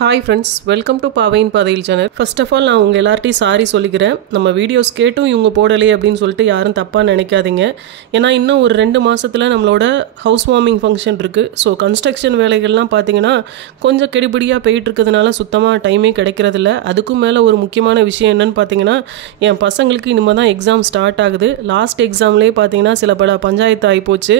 Hi friends, welcome to Pavain Padayil channel. First of all, நான் உங்க எல்லார்ட்டையும் sorry சொல்லிக்கிறேன். நம்ம வீடியோஸ் கேட்டும் இவங்க போடலையே அப்படின்னு சொல்லிட்டு யாரும் தப்பா நினைக்காதீங்க. ஏன்னா இன்னும் ஒரு 2 மாசத்துல நம்மளோட ஹவுஸ் வார்மிங் ஃபங்க்ஷன் இருக்கு. ஸோ கன்ஸ்ட்ரக்ஷன் வேலைகள்லாம் பார்த்தீங்கன்னா கொஞ்சம் கெடுபிடியாக போயிட்டு இருக்கிறதுனால சுத்தமாக டைமே கிடைக்கிறதில்ல. அதுக்கும் மேலே ஒரு முக்கியமான விஷயம் என்னன்னு பார்த்தீங்கன்னா, என் பசங்களுக்கு இனிமேல் தான் எக்ஸாம் ஸ்டார்ட் ஆகுது. லாஸ்ட் எக்ஸாம்லேயே பார்த்தீங்கன்னா சில பல பஞ்சாயத்து ஆகிப்போச்சு.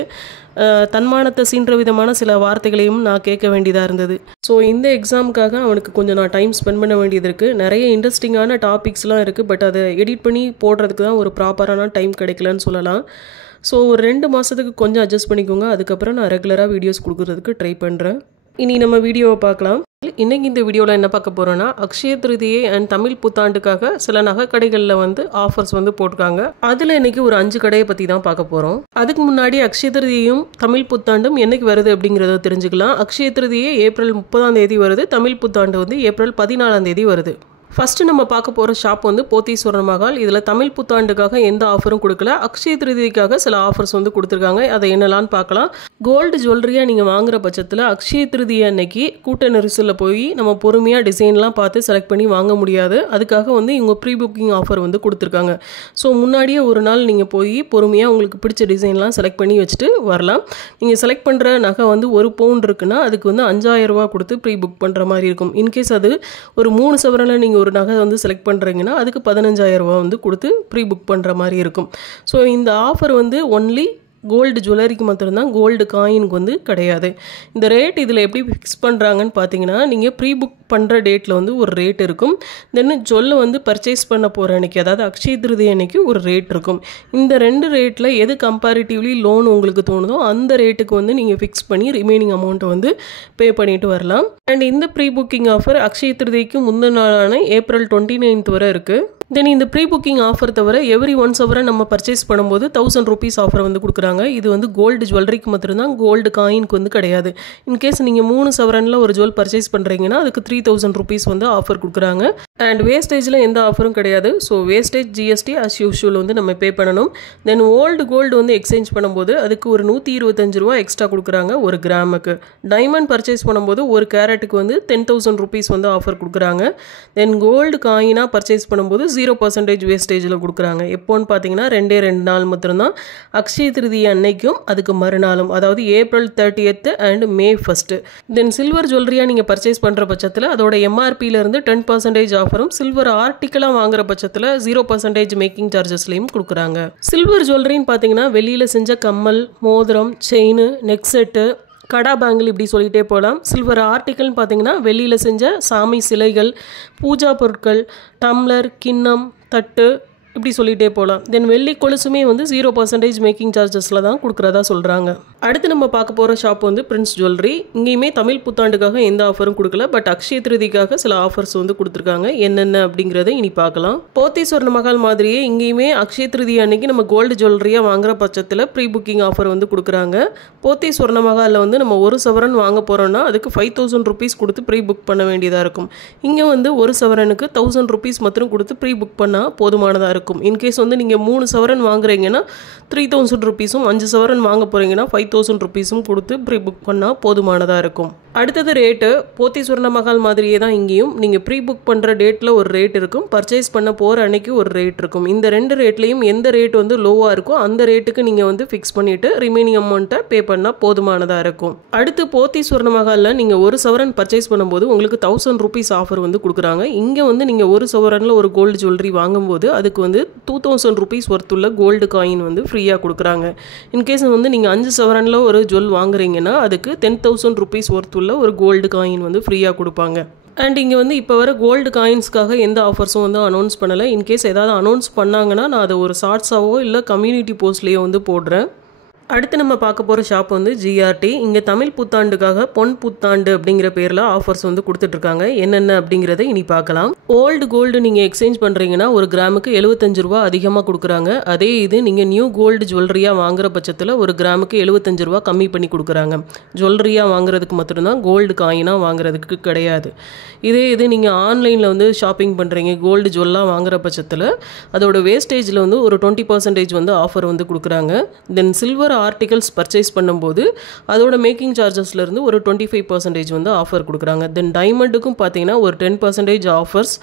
தன்மானத்தை சீன்ற விதமான சில வார்த்தைகளையும் நான் கேட்க வேண்டியதாக இருந்தது. ஸோ இந்த எக்ஸாமுக்காக அவனுக்கு கொஞ்சம் நான் டைம் ஸ்பெண்ட் பண்ண வேண்டியது இருக்குது. நிறைய இன்ட்ரெஸ்டிங்கான டாபிக்ஸ்லாம் இருக்குது. பட் அதை எடிட் பண்ணி போடுறதுக்கு தான் ஒரு ப்ராப்பரான டைம் கிடைக்கலன்னு சொல்லலாம். ஸோ ஒரு 2 மாதத்துக்கு கொஞ்சம் அட்ஜஸ்ட் பண்ணிக்கோங்க. அதுக்கப்புறம் நான் ரெகுலராக வீடியோஸ் கொடுக்குறதுக்கு ட்ரை பண்ணுறேன். இனி நம்ம வீடியோவை பார்க்கலாம். இன்றைக்கி இந்த வீடியோவில் என்ன பார்க்க போகிறோன்னா, அக்ஷய திருதியை அண்ட் தமிழ் புத்தாண்டுக்காக சில நகைக்கடைகளில் ஆஃபர்ஸ் போட்டிருக்காங்க. அதில் இன்றைக்கி ஒரு 5 கடையை பற்றி தான் பார்க்க போகிறோம். அதுக்கு முன்னாடி அக்ஷய திருதியையும் தமிழ் புத்தாண்டும் என்னைக்கு வருது அப்படிங்கிறத தெரிஞ்சுக்கலாம். அக்ஷய திருதியை ஏப்ரல் 30 வருது. தமிழ் புத்தாண்டு ஏப்ரல் 14 வருது. ஃபஸ்ட்டு நம்ம பார்க்க போகிற ஷாப் போத்தீஸ்வரன் மஹால். இதில் தமிழ் புத்தாண்டுக்காக எந்த ஆஃபரும் கொடுக்கல. அக்ஷய திருதிக்காக சில ஆஃபர்ஸ் கொடுத்துருக்காங்க. அதை என்னலான்னு பார்க்கலாம். கோல்டு ஜுவல்லரியாக நீங்கள் வாங்குற பட்சத்தில் அக்ஷய திருதி அன்னைக்கு கூட்ட நெரிசலில் போய் நம்ம பொறுமையாக டிசைன்லாம் பார்த்து செலக்ட் பண்ணி வாங்க முடியாது. அதுக்காக இவங்க ப்ரீ புக்கிங் ஆஃபர் கொடுத்துருக்காங்க. ஸோ முன்னாடியே ஒரு நாள் நீங்கள் போய் பொறுமையாக உங்களுக்கு பிடிச்ச டிசைன்லாம் செலக்ட் பண்ணி வச்சுட்டு வரலாம். நீங்கள் செலக்ட் பண்ணுற நகை 1 பவுண்ட் இருக்குன்னா அதுக்கு 5000 ரூபா கொடுத்து ப்ரீ புக் பண்ணுற மாதிரி இருக்கும். இன்கேஸ் அது ஒரு 3 சவரனில் நீங்கள் ஒரு நகை செலக்ட் பண்ணுறீங்கன்னா அதுக்கு 15000 ரூபா கொடுத்து ப்ரீ புக் பண்ணுற மாதிரி இருக்கும். ஸோ இந்த ஆஃபர் ஒன்லி கோல்டு ஜுவல்லரிக்கு மட்டும்தான், கோல்டு காயினுக்கு கிடையாது. இந்த ரேட் இதில் எப்படி ஃபிக்ஸ் பண்ணுறாங்கன்னு பார்த்தீங்கன்னா, நீங்கள் ப்ரீ புக் பண்ணுற டேட்டில் ஒரு ரேட் இருக்கும். தென் ஜுவல்லை பர்ச்சேஸ் பண்ண போகிற அன்றைக்கி, அதாவது அக்ஷய திருதி அன்னைக்கு ஒரு ரேட் இருக்கும். இந்த 2 ரேட்டில் எது கம்பேரிட்டிவ்லி லோன் உங்களுக்கு தோணுதோ அந்த ரேட்டுக்கு நீங்கள் ஃபிக்ஸ் பண்ணி ரிமைனிங் அமௌண்ட்டை பே பண்ணிட்டு வரலாம். அண்ட் இந்த ப்ரீ புக்கிங் ஆஃபர் அக்ஷய திருதிக்கு முந்தின நாளான ஏப்ரல் 29 வரை இருக்குது. தென் இந்த ப்ரீ புக்கிங் ஆஃபர் தவிர எவ்ரி 1 சவரன் நம்ம பர்ச்சேஸ் பண்ணும்போது 1000 rupees ஆஃபர் கொடுக்குறாங்க. இது கோல்டு ஜுவல்லரிக்கு மட்டும்தான், கோல்டு காயினுக்கு கிடையாது. இன்கேஸ் நீங்கள் 3 சவரனில் ஒரு ஜுவல் பர்ச்சேஸ் பண்ணுறீங்கன்னா அதுக்கு 3000 rupees ஆஃபர் கொடுக்குறாங்க. அண்ட் வேஸ்டேஜில் எந்த ஆஃபரும் கிடையாது. So wastage GST as usual நம்ம பே பண்ணணும். தென் ஓல்டு கோல்டு எக்ஸ்சேஞ்ச் பண்ணும்போது அதுக்கு ஒரு 125 ரூபா எக்ஸ்ட்ரா கொடுக்குறாங்க ஒரு கிராமுக்கு. டைமண்ட் பர்ச்சேஸ் பண்ணும்போது ஒரு கேரட்டுக்கு 10,000 rupees ஆஃபர் கொடுக்குறாங்க. தென் கோல்டு காயினாக பர்ச்சேஸ் பண்ணும்போது 0% வேஸ்டேஜில் கொடுக்குறாங்க. எப்போன்னு பார்த்தீங்கன்னா 2 நாள் மட்டும்தான், அக்ஷய திருதி அன்னைக்கும் அதுக்கு மறுநாளும், அதாவது April 30 and May 1. Then silver ஜுவல்லரியாக நீங்கள் பர்ச்சேஸ் பண்ணுற பட்சத்தில் அதோட எம்ஆர்பியிலேருந்து 10% ஆஃபரும், சில்வர் ஆர்டிக்கலாக வாங்குற பட்சத்தில் 0% மேக்கிங் சார்ஜஸ்லையும் கொடுக்குறாங்க. சில்வர் ஜுவல்லரின்னு பார்த்தீங்கன்னா வெளியில் செஞ்ச கம்மல், மோதிரம், செயின், நெக் செட்டு, கடா பேங்கிள், இப்படி சொல்லிகிட்டே போகலாம். சில்வர் ஆர்டிக்கல்னு பார்த்தீங்கன்னா வெளியில் செஞ்ச சாமி சிலைகள், பூஜா பொருட்கள், டம்ளர், கிண்ணம், தட்டு, இப்படி சொல்லிகிட்டே போகலாம். தென் வெள்ளி கொலுசுமே 0% மேக்கிங் சார்ஜஸில் தான் கொடுக்குறதா சொல்கிறாங்க. அடுத்து நம்ம பார்க்க போகிற ஷாப் பிரின்ஸ் ஜுவல்லரி. இங்கேயுமே தமிழ் புத்தாண்டுக்காக எந்த ஆஃபரும் கொடுக்கல. பட் அக்ஷய திருதிக்காக சில ஆஃபர்ஸ் கொடுத்துருக்காங்க. என்னென்ன அப்படிங்கிறத இனி பார்க்கலாம். போத்தீஸ்வரன் மஹால் மாதிரியே இங்கேயுமே அக்ஷய திருதி அன்னைக்கு நம்ம கோல்டு ஜுவல்லரியாக வாங்குற பட்சத்தில் ப்ரீ புக்கிங் ஆஃபர் கொடுக்குறாங்க. போத்தீஸ்வரன் மஹாலில் நம்ம 1 சவரன் வாங்க போகிறோன்னா அதுக்கு 5000 rupees கொடுத்து ப்ரீ புக் பண்ண வேண்டியதாக இருக்கும். இங்கே 1 சவரனுக்கு 1000 rupees மட்டும் கொடுத்து ப்ரீ புக் பண்ணால் போதுமானதாக இருக்கும். இன்கேஸ் நீங்கள் 3 சவரன் வாங்குறீங்கன்னா 3000 rupees, 5 சவரன் வாங்க போகிறீங்கன்னா 5000 rupees கொடுத்து ப்ரீ புக் பண்ணால் போதுமானதாக இருக்கும். அடுத்தது ரேட்டு போத்தீஸ்வரன் மஹால் மாதிரியே தான் இங்கேயும் நீங்கள் ப்ரீ புக் பண்ணுற டேட்டில் ஒரு ரேட் இருக்கும், பர்ச்சேஸ் பண்ண போகிற அன்னைக்கு ஒரு ரேட் இருக்கும். இந்த 2 ரேட்லேயும் எந்த ரேட் லோவாக இருக்கோ அந்த ரேட்டுக்கு நீங்கள் ஃபிக்ஸ் பண்ணிவிட்டு ரிமைனிங் அமௌண்ட்டை பே பண்ணால் போதுமானதாக இருக்கும். அடுத்து போத்தீஸ்வரன் மஹாலில் நீங்கள் 1 சவரன் பர்ச்சேஸ் பண்ணும்போது உங்களுக்கு 1000 rupees ஆஃபர் கொடுக்குறாங்க. இங்கே நீங்கள் 1 சவரனில் ஒரு கோல்டு ஜுவல்லரி வாங்கும்போது அதுக்கு 2000 rupees ஒர்த்துள்ள கோல்டு காயின் ஃப்ரீயாக கொடுக்குறாங்க. இன்கேஸ் நீங்கள் 5 சவரனில் ஒரு ஜுவல் வாங்குறீங்கன்னா அதுக்கு 10,000 rupees ஒர்த்துள்ள ஒரு கோல்டு காயின் ஃப்ரீயாக கொடுப்பாங்க. அண்ட் இங்கே இப்போ வர கோல்டு காயின்ஸ்க்காக எந்த ஆஃபர்ஸும் அனௌன்ஸ் பண்ணலை. இன்கேஸ் ஏதாவது அனௌன்ஸ் பண்ணாங்கன்னா நான் அதை ஒரு ஷார்ட்ஸாவோ இல்லை கம்யூனிட்டி போஸ்ட்லேயோ போடுறேன். அடுத்து நம்ம பார்க்க போகிற ஷாப் ஜிஆர்டி. இங்கே தமிழ் புத்தாண்டுக்காக பொன் புத்தாண்டு அப்படிங்கிற பேரில் ஆஃபர்ஸ் கொடுத்துட்ருக்காங்க. என்னென்ன அப்படிங்கிறத இனி பார்க்கலாம். ஓல்டு கோல்டு நீங்கள் எக்ஸ்சேஞ்ச் பண்ணுறீங்கன்னா ஒரு கிராமுக்கு 75 ரூபா அதிகமாக கொடுக்குறாங்க. அதே இது நீங்கள் நியூ கோல்டு ஜுவல்லரியாக வாங்குற பட்சத்தில் ஒரு கிராமுக்கு 75 ரூபா கம்மி பண்ணி கொடுக்குறாங்க. ஜுவல்லரியாக வாங்குறதுக்கு மட்டும்தான், கோல்டு காயினாக வாங்குறதுக்கு கிடையாது. இதே இது நீங்கள் ஆன்லைனில் ஷாப்பிங் பண்ணுறீங்க, கோல்டு ஜுவல்லாக வாங்குற பட்சத்தில் அதோட வேஸ்டேஜில் ஒரு 20% ஆஃபர் கொடுக்குறாங்க. தென் சில்வர் ஆர்டிகல்ஸ் பர்ச்சேஸ் பண்ணும்போது அதோட மேக்கிங் சார்ஜஸ்லேருந்து ஒரு 25% வந்து ஆஃபர் கொடுக்குறாங்க. தென் டைமண்டுக்கும் பார்த்தீங்கன்னா ஒரு 10% offers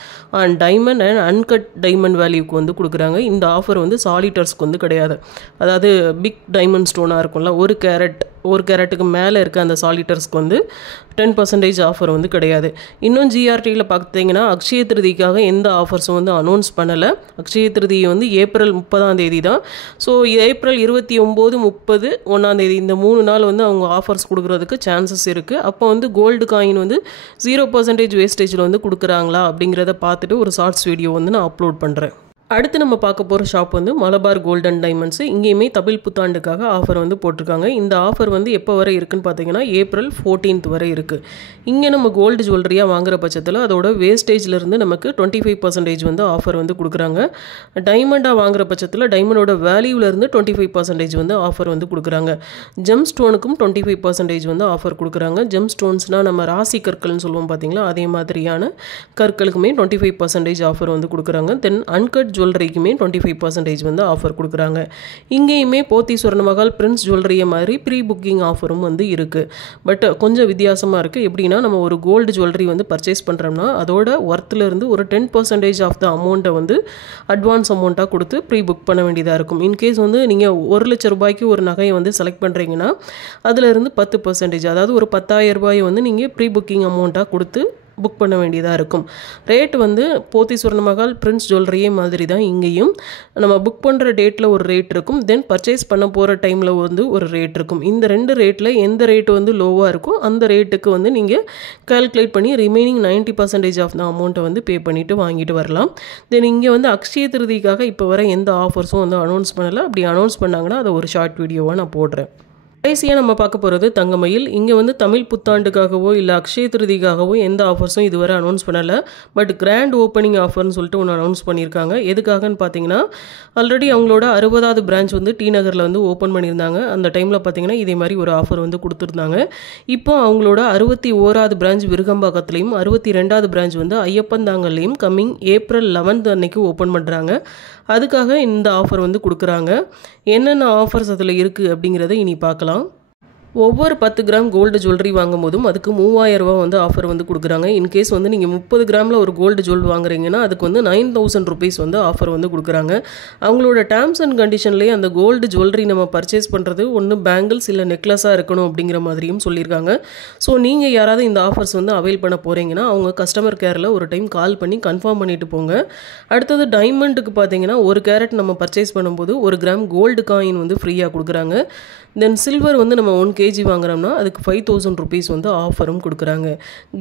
and diamond and uncut diamond வேல்யூக்கு வந்து கொடுக்குறாங்க. இந்த ஆஃபர் வந்து சாலிட்டர்ஸ்க்கு வந்து கிடையாது. அதாவது பிக் டைமண்ட் ஸ்டோனாக இருக்கும்ல, ஒரு கேரட்டுக்கு மேலே இருக்க அந்த சாலிட்டர்ஸ்க்கு வந்து 10% ஆஃபர் வந்து கிடையாது. இன்னும் ஜிஆர்டியில் பார்த்தீங்கன்னா அக்ஷய திருதிக்காக எந்த ஆஃபர்ஸும் வந்து அனௌன்ஸ் பண்ணலை. அக்ஷய திருதி வந்து ஏப்ரல் 30 தான். ஸோ ஏப்ரல் 29, 30, 1 இந்த 3 நாள் வந்து அவங்க ஆஃபர்ஸ் கொடுக்குறதுக்கு சான்சஸ் இருக்குது. அப்போ வந்து கோல்டு காயின் வந்து 0% வேஸ்டேஜில் வந்து கொடுக்குறாங்களா அப்படிங்கிறத பார்த்துட்டு ஒரு ஷார்ட்ஸ் வீடியோ வந்து நான் அப்லோட் பண்ணுறேன். அடுத்து நம்ம பார்க்க போகிற ஷாப் வந்து மலபார் கோல்டன் டைமண்ட்ஸு. இங்கேயுமே தமிழ் புத்தாண்டுக்காக ஆஃபர் வந்து போட்டிருக்காங்க. இந்த ஆஃபர் வந்து எப்போ வரை இருக்குன்னு பார்த்தீங்கன்னா ஏப்ரல் 14 வரை இருக்குது. இங்கே நம்ம கோல்டு ஜுவல்லரியாக வாங்குற பட்சத்தில் அதோட வேஸ்டேஜ்லேருந்து நமக்கு 25% வந்து ஆஃபர் வந்து கொடுக்குறாங்க. டைமண்டாக வாங்குற பட்சத்தில் டைமண்டோட வேல்யூலேருந்து 25% வந்து ஆஃபர் வந்து கொடுக்குறாங்க. ஜெம் ஸ்டோனுக்கும் 25% வந்து ஆஃபர் கொடுக்குறாங்க. ஜெம் ஸ்டோன்ஸ்னால் நம்ம ராசி கற்கள்னு சொல்லுவோம் பார்த்தீங்களா, அதே மாதிரியான கற்களுக்குமே 25% ஆஃபர் வந்து கொடுக்குறாங்க. தென் அன்கட் ஜுவல்லரிக்குமே 25% வந்து ஆஃபர் கொடுக்குறாங்க. இங்கேயுமே போத்தி சொர்ணமகால் பிரின்ஸ் ஜுவல்லரியை மாதிரி ப்ரீ புக்கிங் ஆஃபரும் வந்து இருக்குது. பட் கொஞ்சம் வித்தியாசமாக இருக்குது. எப்படின்னா நம்ம ஒரு கோல்டு ஜுவல்லரி வந்து பர்ச்சேஸ் பண்ணுறோம்னா அதோட ஒர்த்துலேருந்து ஒரு 10% ஆஃப் த அமௌண்ட்டை வந்து அட்வான்ஸ் அமௌண்ட்டாக கொடுத்து ப்ரீ புக் பண்ண வேண்டியதாக இருக்கும். இன்கேஸ் வந்து நீங்கள் 1 லட்ச ரூபாய்க்கு ஒரு நகையை வந்து செலக்ட் பண்ணுறீங்கன்னா அதிலிருந்து 10%, அதாவது ஒரு 10,000 ரூபாயை வந்து நீங்கள் ப்ரீ புக்கிங் அமௌண்ட்டாக கொடுத்து புக் பண்ண வேண்டியதாக இருக்கும். ரேட் வந்து போத்தி சொர்ணமகால் பிரின்ஸ் ஜுவல்லரியே மாதிரி தான் இங்கேயும் நம்ம புக் பண்ணுற டேட்டில் ஒரு ரேட் இருக்கும். தென் பர்ச்சேஸ் பண்ண போகிற டைமில் வந்து ஒரு ரேட் இருக்கும். இந்த 2 ரேட்டில் எந்த ரேட் வந்து லோவாக இருக்கும் அந்த ரேட்டுக்கு வந்து நீங்கள் கால்குலேட் பண்ணி ரிமைனிங் 90% ஆஃப் த அமௌண்ட்டை வந்து பே பண்ணிவிட்டு வாங்கிட்டு வரலாம். தென் இங்கே வந்து அக்ஷய திருதிக்காக இப்போ வர எந்த ஆஃபர்ஸும் வந்து அனௌன்ஸ் பண்ணலை. அப்படி அனௌன்ஸ் பண்ணாங்கன்னா அதை ஒரு ஷார்ட் வீடியோவாக நான் போடுறேன். கடைசியாக நம்ம பார்க்க போகிறது தங்கமயில். இங்கே வந்து தமிழ் புத்தாண்டுக்காகவோ இல்லை அக்ஷய திருதிக்காகவோ எந்த ஆஃபர்ஸும் இதுவரை அனௌன்ஸ் பண்ணலை. பட் கிராண்ட் ஓப்பனிங் ஆஃபர்னு சொல்லிட்டு ஒன்று அனௌன்ஸ் பண்ணியிருக்காங்க. எதுக்காகன்னு பார்த்தீங்கன்னா ஆல்ரெடி அவங்களோட 60வது பிரான்ச் வந்து டி நகரில் வந்து ஓப்பன் பண்ணியிருந்தாங்க. அந்த டைமில் பார்த்தீங்கன்னா இதே மாதிரி ஒரு ஆஃபர் வந்து கொடுத்துருந்தாங்க. இப்போ அவங்களோட 61வது பிரான்ச் விருகம்பாக்கத்துலேயும் 62வது பிரான்ச் வந்து ஐயப்பந்தாங்கல்லையும் கம்மிங் ஏப்ரல் 11 அன்னைக்கு ஓப்பன் பண்ணுறாங்க. அதுக்காக இந்த ஆஃபர் வந்து கொடுக்குறாங்க. என்னென்ன ஆஃபர்ஸ் அதில் இருக்குது அப்படிங்கிறத இனி பார்க்கலாம். ஒவ்வொரு 10 கிராம் கோல்டு ஜுவல்லரி வாங்கும் போதும் அதுக்கு 3000 ரூபா வந்து ஆஃபர் வந்து கொடுக்குறாங்க. இன்கேஸ் வந்து நீங்கள் 30 கிராமில் ஒரு கோல்டு ஜுவல் வாங்குறீங்கன்னா அதுக்கு வந்து 9000 ருபீஸ் வந்து ஆஃபர் வந்து கொடுக்குறாங்க. அவங்களோட டேர்ம்ஸ் அண்ட் கண்டிஷன்லேயே அந்த கோல்டு ஜுவல்லரி நம்ம பர்ச்சேஸ் பண்ணுறது ஒன்று பேங்கிள்ஸ் இல்லை நெக்லஸாக இருக்கணும் அப்படிங்கிற மாதிரியும் சொல்லியிருக்காங்க. ஸோ நீங்கள் யாராவது இந்த ஆஃபர்ஸ் வந்து அவைல் பண்ண போகிறீங்கன்னா அவங்க கஸ்டமர் கேரில் ஒரு டைம் கால் பண்ணி கன்ஃபார்ம் பண்ணிட்டு போங்க. அடுத்தது டைமண்டுக்கு பார்த்தீங்கன்னா 1 கேரட் நம்ம பர்ச்சேஸ் பண்ணும்போது 1 கிராம் கோல்டு காயின் வந்து ஃப்ரீயாக கொடுக்குறாங்க. தென் சில்வர் வந்து நம்ம 1 kg வாங்குறோம்னா அதுக்கு 5000 ருபீஸ் வந்து ஆஃபரும் கொடுக்குறாங்க.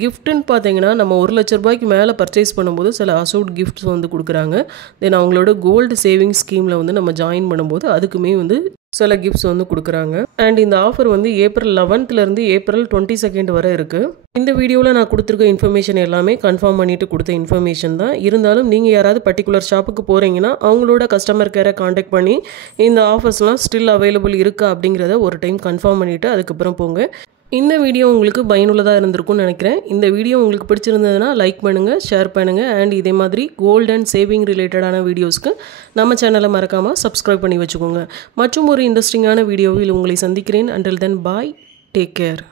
கிஃப்ட்டுன்னு பார்த்தீங்கன்னா நம்ம 1 லட்ச ரூபாய்க்கு மேலே பர்ச்சேஸ் பண்ணும்போது சில அசூட் கிஃப்ட்ஸ் வந்து கொடுக்குறாங்க. தென் அவங்களோட கோல்டு சேவிங்ஸ் ஸ்கீமில் வந்து நம்ம ஜாயின் பண்ணும்போது அதுக்குமே வந்து சில கிஃப்ட்ஸ் வந்து கொடுக்குறாங்க. அண்ட் இந்த ஆஃபர் வந்து ஏப்ரல் 11லேருந்து ஏப்ரல் 22 வரை இருக்குது. இந்த வீடியோவில் நான் கொடுத்துருக்க இன்ஃபர்மேஷன் எல்லாமே கன்ஃபார்ம் பண்ணிவிட்டு கொடுத்த இன்ஃபர்மேஷன் தான். இருந்தாலும் நீங்கள் யாராவது பர்டிகுலர் ஷாப்புக்கு போகிறீங்கன்னா அவங்களோட கஸ்டமர் கேரை காண்டாக்ட் பண்ணி இந்த ஆஃபர்ஸ்லாம் ஸ்டில் அவைலபிள் இருக்கா அப்படிங்கிறத ஒரு டைம் கன்ஃபார்ம் பண்ணிவிட்டு அதுக்கப்புறம் போங்க. இந்த வீடியோ உங்களுக்கு பயனுள்ளதாக இருந்திருக்கும்னு நினைக்கிறேன். இந்த வீடியோ உங்களுக்கு பிடிச்சிருந்ததுன்னா லைக் பண்ணுங்கள், ஷேர் பண்ணுங்கள். அண்ட் இதே மாதிரி கோல்ட் அண்ட் சேவிங் ரிலேட்டடான வீடியோஸ்க்கு நம்ம சேனலை மறக்காமல் சப்ஸ்கிரைப் பண்ணி வச்சுக்கோங்க. மற்றும் ஒரு இன்ட்ரெஸ்டிங்கான வீடியோவில் உங்களை சந்திக்கிறேன். அண்டில் தென் பாய், டேக் கேர்.